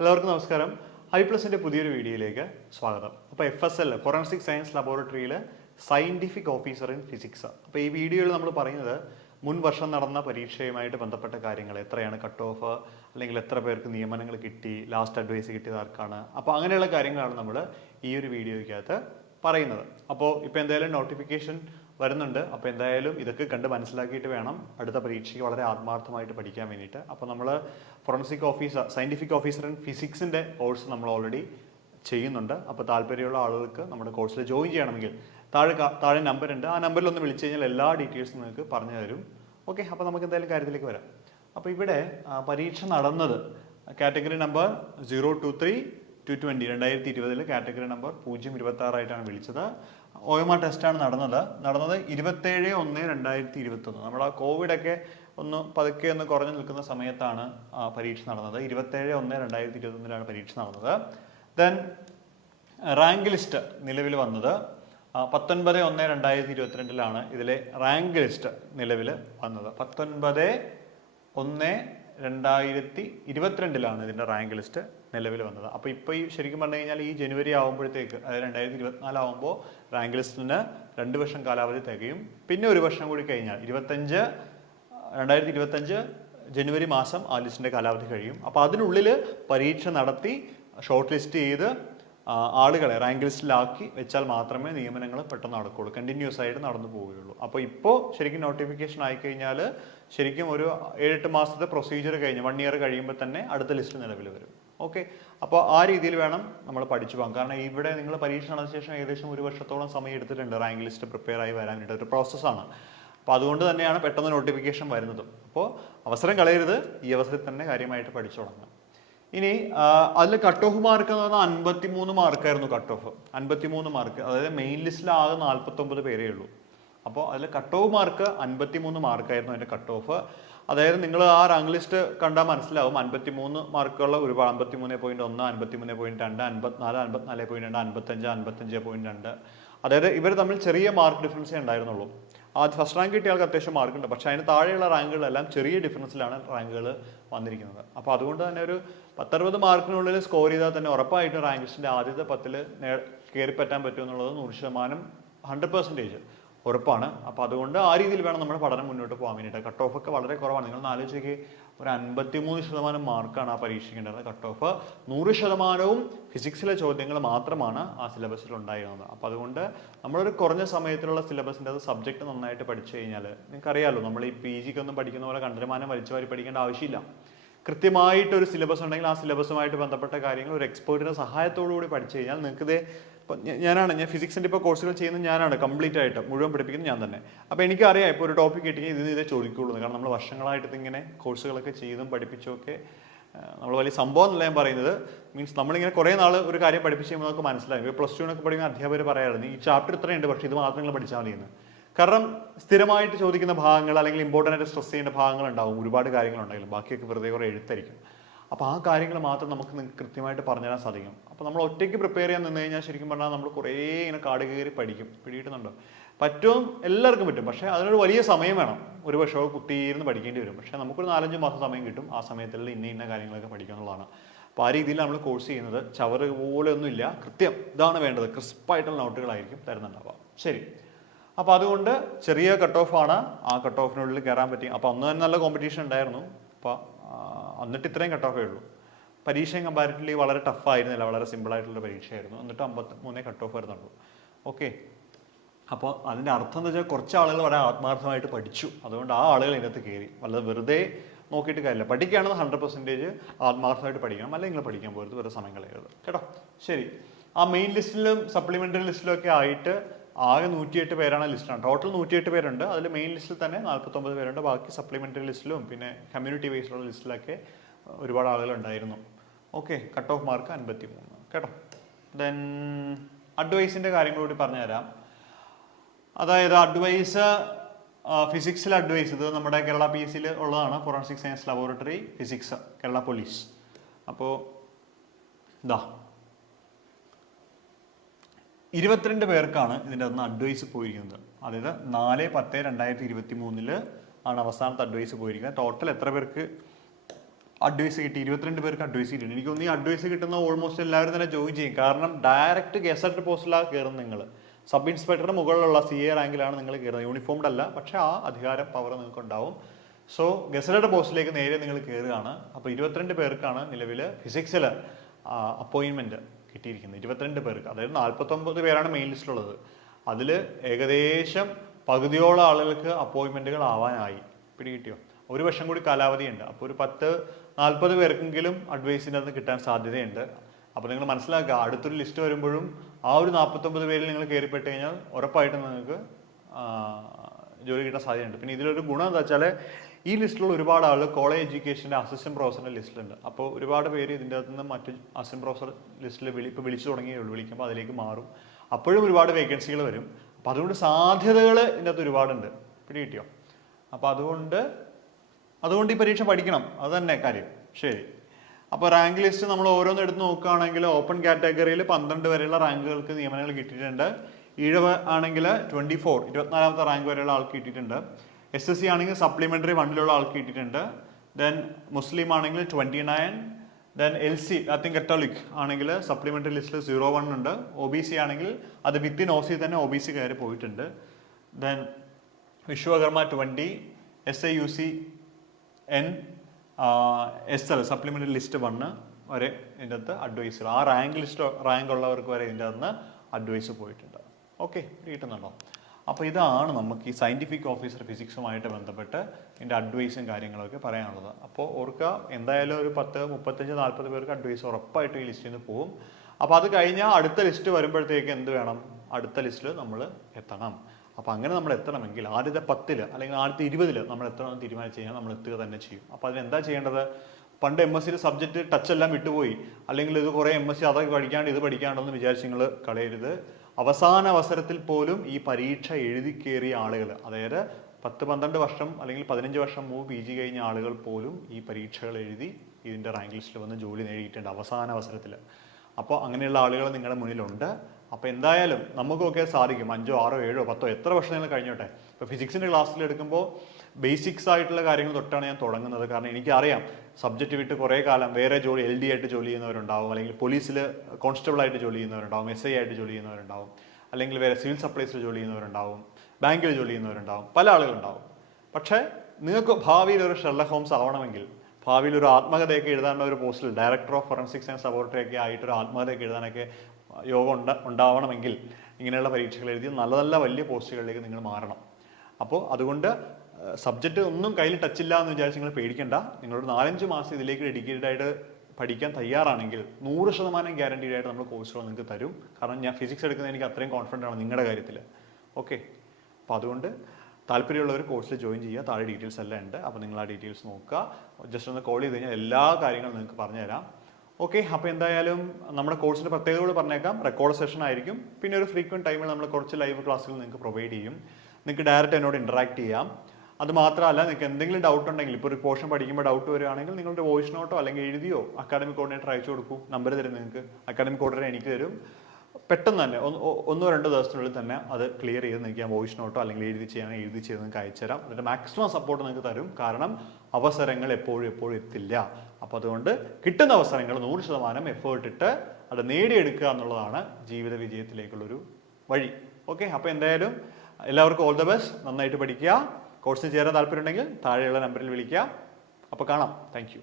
എല്ലാവർക്കും നമസ്കാരം. ഐപ്ലസിന്റെ പുതിയൊരു വീഡിയോയിലേക്ക് സ്വാഗതം. അപ്പോൾ FSL ഫോറൻസിക് സയൻസ് ലബോറട്ടറിയിൽ സയന്റിഫിക് ഓഫീസർ ഇൻ ഫിസിക്സ്. അപ്പോൾ ഈ വീഡിയോയിൽ നമ്മൾ പറയുന്നത് മുൻ വർഷം നടന്ന പരീക്ഷയുമായിട്ട് ബന്ധപ്പെട്ട കാര്യങ്ങൾ, എത്രയാണ് കട്ട് ഓഫ്, അല്ലെങ്കിൽ എത്ര പേർക്ക് നിയമനങ്ങൾ കിട്ടി, ലാസ്റ്റ് അഡ്വൈസ് കിട്ടിയത് ആർക്കാണ്, അപ്പോൾ അങ്ങനെയുള്ള കാര്യങ്ങളാണ് നമ്മൾ ഈ ഒരു വീഡിയോയ്ക്കകത്ത് പറയുന്നത്. അപ്പോൾ ഇപ്പോൾ എന്തായാലും നോട്ടിഫിക്കേഷൻ വരുന്നുണ്ട്. അപ്പോൾ എന്തായാലും ഇതൊക്കെ കണ്ട് മനസ്സിലാക്കിയിട്ട് വേണം അടുത്ത പരീക്ഷയ്ക്ക് വളരെ ആത്മാർത്ഥമായിട്ട് പഠിക്കാൻ വേണ്ടിയിട്ട്. അപ്പോൾ നമ്മൾ forensic officer, scientific officer in ഫിസിക്സിൻ്റെ കോഴ്സ് നമ്മൾ ഓൾറെഡി ചെയ്യുന്നുണ്ട്. അപ്പോൾ താല്പര്യമുള്ള ആളുകൾക്ക് നമ്മുടെ കോഴ്സിൽ ജോയിൻ ചെയ്യണമെങ്കിൽ താഴെ നമ്പർ ഉണ്ട്. ആ നമ്പറിൽ ഒന്ന് വിളിച്ചു കഴിഞ്ഞാൽ എല്ലാ ഡീറ്റെയിൽസും നിങ്ങൾക്ക് പറഞ്ഞു തരും. ഓക്കെ, അപ്പോൾ നമുക്ക് എന്തായാലും കാര്യത്തിലേക്ക് വരാം. അപ്പോൾ ഇവിടെ പരീക്ഷ നടന്നത് കാറ്റഗറി നമ്പർ 023-220 2020 കാറ്റഗറി നമ്പർ 026 വിളിച്ചത്. OMR ടെസ്റ്റാണ് നടന്നത് 27/1/2021. നമ്മുടെ കോവിഡൊക്കെ ഒന്ന് പതുക്കെ ഒന്ന് കുറഞ്ഞു നിൽക്കുന്ന സമയത്താണ് പരീക്ഷ നടന്നത്. 27/1/2021 പരീക്ഷ നടന്നത്. ദെൻ റാങ്ക് ലിസ്റ്റ് നിലവിൽ വന്നത് 19/1/2022 ഇതിലെ റാങ്ക് ലിസ്റ്റ് നിലവിൽ വന്നത്. 19/1/2022 ഇതിൻ്റെ റാങ്ക് ലിസ്റ്റ് നിലവിൽ വന്നത്. അപ്പോൾ ഇപ്പോൾ ഈ ശരിക്കും പറഞ്ഞു കഴിഞ്ഞാൽ ഈ ജനുവരി ആകുമ്പോഴത്തേക്ക്, അതായത് 2024 ആകുമ്പോൾ റാങ്ക് ലിസ്റ്റിന് 2 വർഷം കാലാവധി തികയും. പിന്നെ ഒരു വർഷം കൂടി കഴിഞ്ഞാൽ 2025 ജനുവരി മാസം ആ ലിസ്റ്റിൻ്റെ കാലാവധി കഴിയും. അപ്പോൾ അതിനുള്ളിൽ പരീക്ഷ നടത്തി ഷോർട്ട് ലിസ്റ്റ് ചെയ്ത് ആളുകളെ റാങ്ക് ലിസ്റ്റിലാക്കി വെച്ചാൽ മാത്രമേ നിയമനങ്ങൾ പെട്ടെന്ന് നടക്കുകയുള്ളൂ, കണ്ടിന്യൂസ് ആയിട്ട് നടന്നു പോവുകയുള്ളൂ. അപ്പോൾ ഇപ്പോൾ ശരിക്കും നോട്ടിഫിക്കേഷൻ ആയിക്കഴിഞ്ഞാൽ ശരിക്കും ഒരു 7-8 മാസത്തെ പ്രൊസീജിയർ കഴിഞ്ഞ് 1 ഇയർ കഴിയുമ്പോൾ തന്നെ അടുത്ത ലിസ്റ്റ് നിലവിൽ വരും. ഓക്കെ, അപ്പോൾ ആ രീതിയിൽ വേണം നമ്മൾ പഠിച്ചു പോകാം. കാരണം ഇവിടെ നിങ്ങൾ പരീക്ഷ നടന്ന ശേഷം ഏകദേശം 1 വർഷത്തോളം സമയം എടുത്തിട്ടുണ്ട് റാങ്ക് ലിസ്റ്റ് പ്രിപ്പയർ ആയി വരാൻ വേണ്ടിയിട്ട്. ഒരു പ്രോസസ്സാണ്. അപ്പോൾ അതുകൊണ്ട് തന്നെയാണ് പെട്ടെന്ന് നോട്ടിഫിക്കേഷൻ വരുന്നതും. അപ്പോൾ അവസരം കളയരുത്, ഈ അവസരത്തിൽ തന്നെ കാര്യമായിട്ട് പഠിച്ചു തുടങ്ങാം. ഇനി അതിൽ കട്ട് ഓഫ് മാർക്ക് എന്ന് പറഞ്ഞാൽ 53 മാർക്കായിരുന്നു കട്ട് ഓഫ്. 53 മാർക്ക്, അതായത് മെയിൻ ലിസ്റ്റിൽ ആകെ 49 പേരേ ഉള്ളൂ. അപ്പോൾ അതിൽ കട്ട് ഓഫ് മാർക്ക് 53 മാർക്കായിരുന്നു അതിൻ്റെ കട്ട് ഓഫ്. അതായത് നിങ്ങൾ ആ റാങ്ക് ലിസ്റ്റ് കണ്ടാൽ മനസ്സിലാവും 53 മാർക്കുള്ള ഒരുപാട് 53.1, 53.2, 54, 54.2, 55, 55.2. അതായത് ഇവർ തമ്മിൽ ചെറിയ മാർക്ക് ഡിഫറൻസേ ഉണ്ടായിരുന്നുള്ളൂ. ഫസ്റ്റ് റാങ്ക് കിട്ടിയ ആൾക്ക് അത്യാവശ്യം മാർക്കുണ്ട്, പക്ഷേ അതിന് താഴെയുള്ള റാങ്കുകളെല്ലാം ചെറിയ ഡിഫറൻസിലാണ് റാങ്കുകൾ വന്നിരിക്കുന്നത്. അപ്പോൾ അതുകൊണ്ട് തന്നെ ഒരു 10-60 മാർക്കിനുള്ളിൽ സ്കോർ ചെയ്താൽ തന്നെ ഉറപ്പായിട്ടും റാങ്ക് ലിസ്റ്റിൻ്റെ ആദ്യത്തെ 10 കയറി പറ്റാൻ പറ്റുമെന്നുള്ളത് 100%, 100% ഉറപ്പാണ്. അപ്പോൾ അതുകൊണ്ട് ആ രീതിയിൽ വേണം നമ്മുടെ പഠനം മുന്നോട്ട് പോകാൻ വേണ്ടിയിട്ട്. കട്ട് ഓഫ് ഒക്കെ വളരെ കുറവാണ്. നിങ്ങൾ ആലോചിച്ച് ഒരു 53% മാർക്കാണ് ആ പരീക്ഷിക്കേണ്ടത്. കട്ട് ഓഫ് 100% ഫിസിക്സിലെ ചോദ്യങ്ങൾ മാത്രമാണ് ആ സിലബസിൽ ഉണ്ടായിരുന്നത്. അപ്പോൾ അതുകൊണ്ട് നമ്മളൊരു കുറഞ്ഞ സമയത്തിലുള്ള സിലബസിൻ്റെ അത് സബ്ജക്റ്റ് നന്നായിട്ട് പഠിച്ചു കഴിഞ്ഞാൽ, നിങ്ങൾക്കറിയാമല്ലോ, നമ്മൾ ഈ PGക്ക് ഒന്നും പഠിക്കുന്ന പോലെ കണ്ടമാനം വലിച്ചു വാരി പഠിക്കേണ്ട ആവശ്യമില്ല. കൃത്യമായിട്ടൊരു സിലബസ് ഉണ്ടെങ്കിൽ ആ സിലബസുമായിട്ട് ബന്ധപ്പെട്ട കാര്യങ്ങൾ ഒരു എക്സ്പേർട്ടിൻ്റെ സഹായത്തോടു കൂടി പഠിച്ചു കഴിഞ്ഞാൽ നിങ്ങൾക്കിത് ഞാൻ ഫിസിക്സിൻ്റെ ഇപ്പോൾ കോഴ്സുകൾ ചെയ്യുന്നത് ഞാനാണ്, കംപ്ലീറ്റ് ആയിട്ട് മുഴുവൻ പഠിപ്പിക്കുന്നത് ഞാൻ തന്നെ. അപ്പോൾ എനിക്കറിയാം ഇപ്പോൾ ഒരു ടോപ്പിക് കിട്ടിയെങ്കിൽ ഇതേ ചോദിക്കുള്ളൂ. കാരണം നമ്മൾ വർഷങ്ങളായിട്ട് ഇങ്ങനെ കോഴ്സുകളൊക്കെ ചെയ്തും പഠിപ്പിച്ചുമൊക്കെ നമ്മൾ വലിയ സംഭവം എന്നല്ല ഞാൻ പറയുന്നത്. മീൻസ് നമ്മളിങ്ങനെ കുറേ നാൾ ഒരു കാര്യം പഠിപ്പിച്ച് കഴിയുമ്പോൾ നമുക്ക് മനസ്സിലാകും. ഇപ്പോൾ +2 പഠിക്കുന്ന അധ്യാപകർ പറയാറുണ്ട് ഈ ചാപ്റ്റർ ഇത്രയുണ്ട്, പക്ഷേ ഇത് മാത്രം നിങ്ങൾ പഠിച്ചാൽ മതിയെന്ന്. കാരണം സ്ഥിരമായിട്ട് ചോദിക്കുന്ന ഭാഗങ്ങൾ അല്ലെങ്കിൽ ഇമ്പോർട്ടൻ്റ് ആയിട്ട് സ്ട്രെസ് ചെയ്യേണ്ട ഭാഗങ്ങൾ ഉണ്ടാവും, ഒരുപാട് കാര്യങ്ങളുണ്ടെങ്കിലും ബാക്കിയൊക്കെ വെറുതെ കുറേ എഴുത്തായിരിക്കും. അപ്പോൾ ആ കാര്യങ്ങൾ മാത്രം നമുക്ക് കൃത്യമായിട്ട് പറഞ്ഞുതരാൻ സാധിക്കും. അപ്പോൾ നമ്മൾ ഒറ്റയ്ക്ക് പ്രിപ്പയർ ചെയ്യാൻ നിന്ന് കഴിഞ്ഞാൽ ശരിക്കും പറഞ്ഞാൽ നമ്മൾ കുറേ ഇങ്ങനെ കാട് കയറി പഠിക്കും. പിടിയിട്ടുന്നുണ്ടോ? പറ്റും, എല്ലാവർക്കും പറ്റും, പക്ഷേ അതിനൊരു വലിയ സമയം വേണം. ഒരു വർഷമോ കുത്തിയിരുന്ന് പഠിക്കേണ്ടി വരും. പക്ഷേ നമുക്കൊരു 4-5 മാസം സമയം കിട്ടും. ആ സമയത്തുള്ള ഇന്ന കാര്യങ്ങളൊക്കെ പഠിക്കുക എന്നുള്ളതാണ്. അപ്പോൾ ആ രീതിയിൽ നമ്മൾ കോഴ്സ് ചെയ്യുന്നത് ചവറ് പോലെ ഒന്നുമില്ല, കൃത്യം ഇതാണ് വേണ്ടത്, ക്രിസ്പായിട്ടുള്ള നോട്ടുകളായിരിക്കും തരുന്നുണ്ടാവുക. ശരി, അപ്പോൾ അതുകൊണ്ട് ചെറിയ കട്ട് ഓഫാണ്. ആ കട്ട് ഓഫിനുള്ളിൽ കയറാൻ പറ്റി. അപ്പോൾ അന്ന് തന്നെ നല്ല കോമ്പറ്റീഷൻ ഉണ്ടായിരുന്നു. അപ്പോൾ എന്നിട്ട് ഇത്രയും കട്ട് ഓഫേ ഉള്ളൂ. പരീക്ഷയും കമ്പാരിറ്റീവ്ലി വളരെ ടഫായിരുന്നില്ല, വളരെ സിമ്പിളായിട്ടുള്ള പരീക്ഷയായിരുന്നു. എന്നിട്ട് 53 കട്ട് ഓഫ് വരുന്നുള്ളൂ. ഓക്കെ, അപ്പോൾ അതിൻ്റെ അർത്ഥം എന്ന് വെച്ചാൽ കുറച്ച് ആളുകൾ വളരെ ആത്മാർത്ഥമായിട്ട് പഠിച്ചു. അതുകൊണ്ട് ആ ആളുകൾ ഇതിനകത്ത് കയറി. വളരെ വെറുതെ നോക്കിയിട്ട് കാര്യമില്ല. പഠിക്കുകയാണെന്ന് 100% ആത്മാർത്ഥമായിട്ട് പഠിക്കണം, അല്ലെങ്കിൽ നിങ്ങൾ പഠിക്കാൻ പോകരുത്, വെറുതെ സമയം കളയരുത് കേട്ടോ. ശരി, ആ മെയിൻ ലിസ്റ്റിലും സപ്ലിമെൻ്ററി ലിസ്റ്റിലും ഒക്കെ ആയിട്ട് ആകെ 108 പേരാണ് ലിസ്റ്റാണ്. ടോട്ടൽ 108 പേരുണ്ട്. അതിൽ മെയിൻ ലിസ്റ്റിൽ തന്നെ 49 പേരുണ്ട്. ബാക്കി സപ്ലിമെൻ്ററി ലിസ്റ്റിലും പിന്നെ കമ്മ്യൂണിറ്റി ബേസിലുള്ള ലിസ്റ്റിലൊക്കെ ഒരുപാട് ആളുകളുണ്ടായിരുന്നു. ഓക്കെ, കട്ട് ഓഫ് മാർക്ക് 53 കേട്ടോ. ദെൻ അഡ്വൈസിൻ്റെ കാര്യങ്ങൾ കൂടി പറഞ്ഞുതരാം. അതായത് അഡ്വൈസ്, ഫിസിക്സിൽ അഡ്വൈസ്, ഇത് നമ്മുടെ കേരള PSCയിൽ ഉള്ളതാണ്. Forensic science laboratory physics, Kerala police. അപ്പോൾ ഇതാ 22 പേർക്കാണ് ഇതിൻ്റെ അകത്ത് അഡ്വൈസ് പോയിരിക്കുന്നത്. അതായത് 4/10/2023 ആണ് അവസാനത്തെ അഡ്വൈസ് പോയിരിക്കുന്നത്. ടോട്ടൽ എത്ര പേർക്ക് അഡ്വൈസ് കിട്ടി, 22 പേർക്ക് അഡ്വൈസ് കിട്ടിയിട്ടുണ്ട്. എനിക്ക് തോന്നുന്നു ഈ അഡ്വൈസ് കിട്ടുന്ന ഓൾമോസ്റ്റ് എല്ലാവരും തന്നെ ജോയിൻ ചെയ്യും. കാരണം ഡയറക്റ്റ് ഗസറ്റ് പോസ്റ്റിലാണ് കയറുന്നത്. നിങ്ങൾ സബ് ഇൻസ്പെക്ടറുടെ മുകളിലുള്ള CA റാങ്കിലാണ് നിങ്ങൾ കയറുന്നത്. യൂണിഫോംഡ് അല്ല, പക്ഷേ ആ അധികാരം പവർ നിങ്ങൾക്ക് ഉണ്ടാവും. സോ ഗസറ്റഡ് പോസ്റ്റിലേക്ക് നേരെ നിങ്ങൾ കയറുകയാണ്. അപ്പോൾ 22 പേർക്കാണ് നിലവിൽ ഫിസിക്സിൽ അപ്പോയിൻമെൻറ്റ് കിട്ടിയിരിക്കുന്നത്. 22 പേർക്ക്, അതായത് 49 പേരാണ് മെയിൻ ലിസ്റ്റിലുള്ളത്. അതിൽ ഏകദേശം പകുതിയോളം ആളുകൾക്ക് അപ്പോയിൻമെൻറ്റുകൾ ആവാനായി. പിടികിട്ടിയോ? ഒരു വർഷം കൂടി കാലാവധിയുണ്ട്. അപ്പോൾ ഒരു 10-40 പേർക്കെങ്കിലും അഡ്വൈസിൻ്റെ അത് കിട്ടാൻ സാധ്യതയുണ്ട്. അപ്പോൾ നിങ്ങൾ മനസ്സിലാക്കുക, അടുത്തൊരു ലിസ്റ്റ് വരുമ്പോഴും ആ ഒരു 49 പേരിൽ നിങ്ങൾ കയറിപ്പെട്ട് കഴിഞ്ഞാൽ ഉറപ്പായിട്ടും നിങ്ങൾക്ക് ജോലി കിട്ടാൻ സാധ്യതയുണ്ട്. പിന്നെ ഇതിലൊരു ഗുണം എന്താ വെച്ചാൽ ഈ ലിസ്റ്റിലുള്ള ഒരുപാട് ആളുകൾ കോളേജ് എഡ്യൂക്കേഷൻ്റെ അസിസ്റ്റന്റ് പ്രൊഫസറിൻ്റെ ലിസ്റ്റിലുണ്ട്. അപ്പോൾ ഒരുപാട് പേര് ഇതിൻ്റെ അകത്ത് നിന്ന് മറ്റ് അസിസ്റ്റന്റ് പ്രൊഫസർ ലിസ്റ്റിൽ ഇപ്പോൾ വിളിച്ചു തുടങ്ങിയുള്ളൂ. വിളിക്കുമ്പോൾ അതിലേക്ക് മാറും. അപ്പോഴും ഒരുപാട് വേക്കൻസികൾ വരും. അപ്പോൾ അതുകൊണ്ട് സാധ്യതകൾ ഇതിൻ്റെ അകത്ത് ഒരുപാടുണ്ട്. പിടികിട്ടിയോ? അപ്പോൾ അതുകൊണ്ട് ഈ പരീക്ഷ പഠിക്കണം. അത് തന്നെ കാര്യം. ശരി. അപ്പോൾ റാങ്ക് ലിസ്റ്റ് നമ്മൾ ഓരോന്ന് എടുത്ത് നോക്കുകയാണെങ്കിൽ ഓപ്പൺ കാറ്റഗറിയിൽ 12 വരെയുള്ള റാങ്കുകൾക്ക് നിയമനങ്ങൾ കിട്ടിയിട്ടുണ്ട്. ഈഴവ ആണെങ്കിൽ 24ാമത്തെ റാങ്ക് വരെയുള്ള ആൾക്ക് കിട്ടിയിട്ടുണ്ട്. SSC ആണെങ്കിൽ സപ്ലിമെൻ്ററി 1ലുള്ള ആൾക്ക് കിട്ടിയിട്ടുണ്ട്. ദെൻ മുസ്ലിം ആണെങ്കിൽ 29. ദെൻ LC ലാത്തിൻ കത്തോലിക് ആണെങ്കിൽ സപ്ലിമെൻ്ററി ലിസ്റ്റിൽ 01 ഉണ്ട്. OBC ആണെങ്കിൽ അത് വിത്തിൻ OC തന്നെ OBC കയറി പോയിട്ടുണ്ട്. Then Vishwakarma 20, SIUC N SL supplementary list 1 വരെ ഇതിൻ്റെ അകത്ത് അഡ്വൈസ്, ആ റാങ്ക് ഉള്ളവർക്ക് വരെ ഇതിൻ്റെ അകത്ത് അഡ്വൈസ് പോയിട്ടുണ്ട്. ഓക്കെ, കിട്ടുന്നുണ്ടോ? അപ്പോൾ ഇതാണ് നമുക്ക് ഈ സയൻറ്റിഫിക് ഓഫീസർ ഫിസിക്സുമായിട്ട് ബന്ധപ്പെട്ട് ഇതിൻ്റെ അഡ്വൈസും കാര്യങ്ങളൊക്കെ പറയാനുള്ളത്. അപ്പോൾ ഓർക്കുക, എന്തായാലും ഒരു 10, 35, 40 പേർക്ക് അഡ്വൈസ് ഉറപ്പായിട്ടും ഈ ലിസ്റ്റിൽ നിന്ന് പോകും. അപ്പോൾ അത് കഴിഞ്ഞാൽ അടുത്ത ലിസ്റ്റ് വരുമ്പോഴത്തേക്ക് എന്ത് വേണം? അടുത്ത ലിസ്റ്റിൽ നമ്മൾ എത്തണം. അപ്പോൾ അങ്ങനെ നമ്മൾ എത്തണമെങ്കിൽ ആദ്യത്തെ 10 അല്ലെങ്കിൽ ആദ്യത്തെ 20 നമ്മൾ എത്തണമെന്ന് തീരുമാനിച്ച് കഴിഞ്ഞാൽ നമ്മൾ എത്തുക തന്നെ ചെയ്യും. അപ്പോൾ അതിനെന്താ ചെയ്യേണ്ടത്? പണ്ട് MSc സബ്ജക്റ്റ് ടച്ച് എല്ലാം വിട്ടുപോയി, അല്ലെങ്കിൽ ഇത് കുറേ MSc അതൊക്കെ പഠിക്കാണ്ട് ഇത് പഠിക്കാണ്ടെന്ന് വിചാരിച്ച് നിങ്ങൾ കളയരുത്. അവസാന അവസരത്തിൽ പോലും ഈ പരീക്ഷ എഴുതി കയറിയ ആളുകൾ, അതായത് 10-12 വർഷം അല്ലെങ്കിൽ 15 വർഷം മുമ്പ് PG കഴിഞ്ഞ ആളുകൾ പോലും ഈ പരീക്ഷകൾ എഴുതി ഇതിൻ്റെ റാങ്ക് ലിസ്റ്റിൽ വന്ന് ജോലി നേടിയിട്ടുണ്ട് അവസാന അവസരത്തിൽ. അപ്പോൾ അങ്ങനെയുള്ള ആളുകൾ നിങ്ങളുടെ മുന്നിലുണ്ട്. അപ്പോൾ എന്തായാലും നമുക്കൊക്കെ സാധിക്കും. 5, 6, 7, 10 എത്ര വർഷം നിങ്ങൾ കഴിഞ്ഞോട്ടെ. ഇപ്പോൾ ഫിസിക്സിൻ്റെ ക്ലാസ്സിൽ എടുക്കുമ്പോൾ ബേസിക്സ് ആയിട്ടുള്ള കാര്യങ്ങൾ തൊട്ടാണ് ഞാൻ തുടങ്ങുന്നത്. കാരണം എനിക്കറിയാം സബ്ജക്റ്റ് വിട്ട് കുറേ കാലം വേറെ ജോലി, LD ആയിട്ട് ജോലി ചെയ്യുന്നവരുണ്ടാവും, അല്ലെങ്കിൽ പോലീസിൽ കോൺസ്റ്റബിൾ ആയിട്ട് ജോലി ചെയ്യുന്നവരുണ്ടാവും, SI ആയിട്ട് ജോലി ചെയ്യുന്നവരുണ്ടാവും, അല്ലെങ്കിൽ വേറെ സിവിൽ സപ്ലൈസിൽ ജോലി ചെയ്യുന്നവരുണ്ടാവും, ബാങ്കിൽ ജോലി ചെയ്യുന്നവരുണ്ടാവും, പല ആളുകളുണ്ടാവും. പക്ഷേ നിങ്ങൾക്ക് ഭാവിയിൽ ഒരു ഷെർലക് ഹോംസ് ആവണമെങ്കിൽ, ഭാവിയിൽ ഒരു ആത്മകഥയൊക്കെ എഴുതാനുള്ള ഒരു പോസ്റ്റിൽ director of forensic science laboratory ഒക്കെ ആയിട്ടൊരു ആത്മകഥയൊക്കെ എഴുതാനൊക്കെ യോഗം ഉണ്ടാവണമെങ്കിൽ ഇങ്ങനെയുള്ള പരീക്ഷകൾ എഴുതി നല്ല നല്ല വലിയ പോസ്റ്റുകളിലേക്ക് നിങ്ങൾ മാറണം. അപ്പോൾ അതുകൊണ്ട് സബ്ജക്റ്റ് ഒന്നും കയ്യിൽ ടച്ചില്ല എന്ന് വിചാരിച്ച് നിങ്ങൾ പേടിക്കേണ്ട. നിങ്ങളൊരു 4-5 മാസം ഇതിലേക്ക് ഡെഡിക്കേറ്റഡ് ആയിട്ട് പഠിക്കാൻ തയ്യാറാണെങ്കിൽ 100% ഗ്യാരണ്ടീഡ് ആയിട്ട് നമ്മൾ കോഴ്സുകൾ നിങ്ങൾക്ക് തരും. കാരണം ഞാൻ ഫിസിക്സ് എടുക്കുന്നത് എനിക്ക് അത്രയും കോൺഫിഡൻ്റ് ആണ് നിങ്ങളുടെ കാര്യത്തിൽ. ഓക്കെ, അപ്പോൾ അതുകൊണ്ട് താല്പര്യമുള്ളവർ കോഴ്സിൽ ജോയിൻ ചെയ്യുക. താഴെ ഡീറ്റെയിൽസ് എല്ലാം ഉണ്ട്. അപ്പോൾ നിങ്ങൾ ആ ഡീറ്റെയിൽസ് നോക്കുക. ജസ്റ്റ് ഒന്ന് കോൾ ചെയ്ത് കഴിഞ്ഞാൽ എല്ലാ കാര്യങ്ങളും നിങ്ങൾക്ക് പറഞ്ഞുതരാം. ഓക്കെ, അപ്പോൾ എന്തായാലും നമ്മുടെ കോഴ്സിൻ്റെ പ്രത്യേകതയോട് പറഞ്ഞേക്കാം. റെക്കോർഡ് സെഷൻ ആയിരിക്കും. പിന്നെ ഒരു ഫ്രീക്വൻറ്റ് ടൈമിൽ നമ്മൾ കുറച്ച് ലൈവ് ക്ലാസ്സുകൾ നിങ്ങൾക്ക് പ്രൊവൈഡ് ചെയ്യും. നിങ്ങൾക്ക് ഡയറക്റ്റ് എന്നോട് ഇൻറ്ററാക്ട് ചെയ്യാം. അത് മാത്രമല്ല, നിങ്ങൾക്ക് എന്തെങ്കിലും ഡൗട്ട് ഉണ്ടെങ്കിൽ, ഇപ്പോൾ ഒരു പോർഷൻ പഠിക്കുമ്പോൾ ഡൗട്ട് വരികയാണെങ്കിൽ നിങ്ങളുടെ വോയിസ് നോട്ടോ അല്ലെങ്കിൽ എഴുതിയോ അക്കാഡമിക് കോർഡിനേറ്റർ അയച്ചു കൊടുക്കൂ. നമ്പർ തരും നിങ്ങൾക്ക്. അക്കാഡമിക് കോർഡിനേറ്റർ എനിക്ക് തരും. പെട്ടെന്ന് തന്നെ 1-2 ദിവസത്തിനുള്ളിൽ തന്നെ അത് ക്ലിയർ ചെയ്ത് നിങ്ങൾക്ക് ഞാൻ വോയിസ് നോട്ടോ അല്ലെങ്കിൽ എഴുതി ചെയ്ത് നിങ്ങൾക്ക് അയച്ചു തരാം. അതിൻ്റെ മാക്സിമം സപ്പോർട്ട് നിങ്ങൾക്ക് തരും. കാരണം അവസരങ്ങൾ എപ്പോഴും എത്തില്ല. അപ്പോൾ അതുകൊണ്ട് കിട്ടുന്ന അവസരങ്ങൾ 100% എഫേർട്ട് ഇട്ട് അത് നേടിയെടുക്കുക എന്നുള്ളതാണ് ജീവിത വിജയത്തിലേക്കുള്ളൊരു വഴി. ഓക്കെ, അപ്പോൾ എന്തായാലും എല്ലാവർക്കും ഓൾ ദ ബെസ്റ്റ്. നന്നായിട്ട് പഠിക്കുക. കോഴ്സിന് ചേരാൻ താല്പര്യമുണ്ടെങ്കിൽ താഴെയുള്ള നമ്പറിൽ വിളിക്കുക. അപ്പോൾ കാണാം. Thank you.